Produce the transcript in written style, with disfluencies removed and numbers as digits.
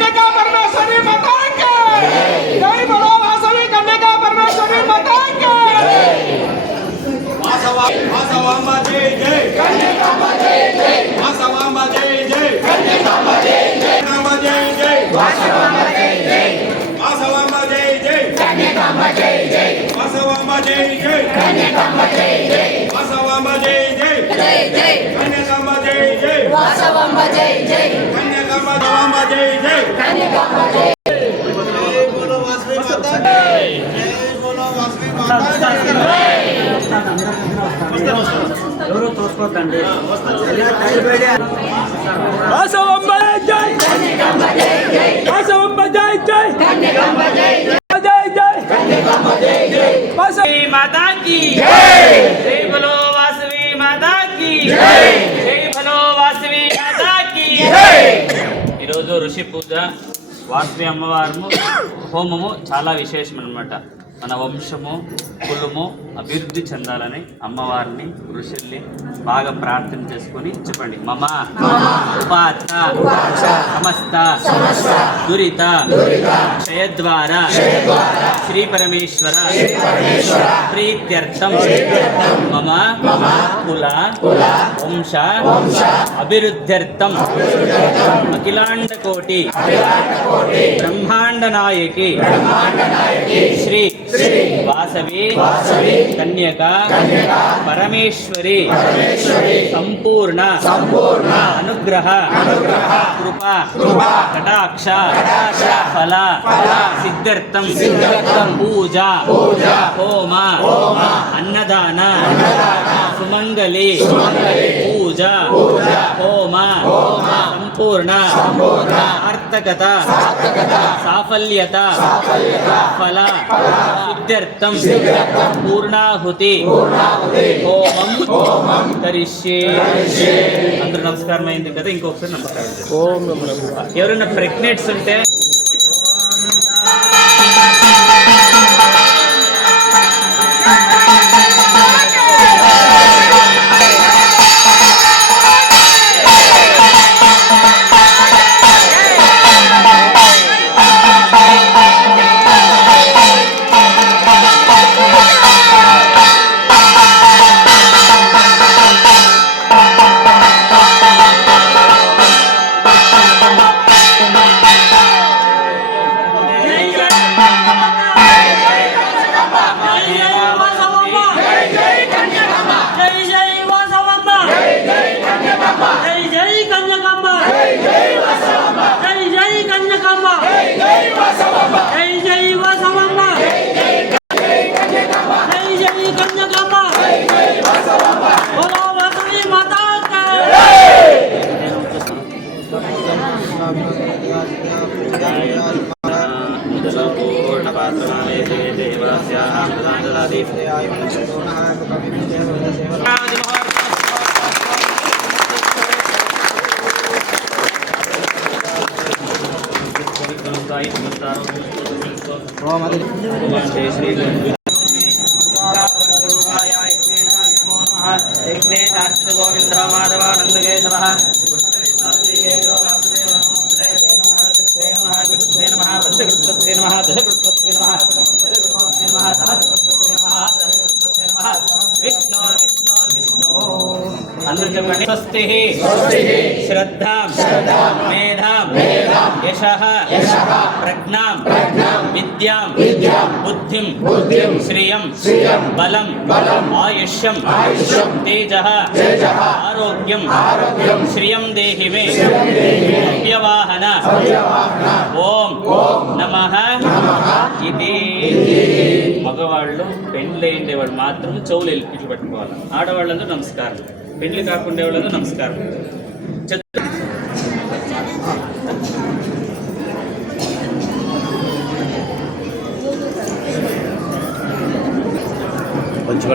कन्या परमेश्वरी माता की जय बोलो वासवी कन्या परमेश्वरी माता की वासवांबा जय जय कन्या जय जय वासवांबा जय जय कन्या जय जय जय जय वासवांबा जय जय वासवांबा जय जय कन्या जय जय वासवांबा जय जय कन्या जय जय वासवांबा जय जय जय जय कन्या जय जय वासवांबा जय जय कन्या जय जय कन्या जय बोलो वासवी माता जय बोलो वासवी माता ఎవరు తోసుకోకండి వాసవాంబ జై జై వాసవాంబ జై జై జై జై వాసవి మాతా की జై జై బోలో వాసవి మాతా की జై జై బోలో వాసవి మాతా की జై ఈరోజు ఋషి పూజ వాసవి అమ్మవారు హోమము చాలా విశేషం అన్నమాట. మన వంశము కులము అభివృద్ధి చెందాలని అమ్మవారిని ఋషుల్ని బాగా ప్రార్థన చేసుకొని చెప్పండి. మమ ఉపాత సమస్త దురిత క్షయద్వార శ్రీ పరమేశ్వర ప్రీత్యర్థం మమ కుల వంశ అభివృద్ధ్యర్థం అఖిలాండ కోటి బ్రహ్మాండ నాయకి శ్రీ వాసవి కన్యక పరమేశ్వరి సంపూర్ణ అనుగ్రహ కృపా కటాక్ష ఫల సిద్ధ్యర్థం పూజ హోమ అన్నదాన సుమంగళి పూజ హోమ సంపూర్ణ సార్థకత సాఫల్యత ఫల సిద్ధ్యర్థం పూర్ణాహుతి హోమం కరిష్యే. అందరూ నమస్కారం అయింది కదా, ఇంకొకసారి నమస్కారం. ఎవరైనా ప్రెగ్నెంట్స్ ఉంటే గోవింద మాధవానంద కేశవ అందరూ చెప్పండి. స్వస్తి శ్రద్ధాం మేధాం యశః ప్రజ్ఞాం విద్యాం బుద్ధిం శ్రియం బలం ఆయుష్యం తేజః ఆరోగ్యం శ్రియం దేహి మే అవ్యవాహన ఓం నమః ఇది. మగవాళ్ళు పెండ్లైండే వాళ్ళు మాత్రం చెవులు ఇట్లు పెట్టుకోవాలి. ఆడవాళ్ళందరూ నమస్కారం, పెళ్లి కాకుండా వాళ్ళందరూ నమస్కారం. కొంచెం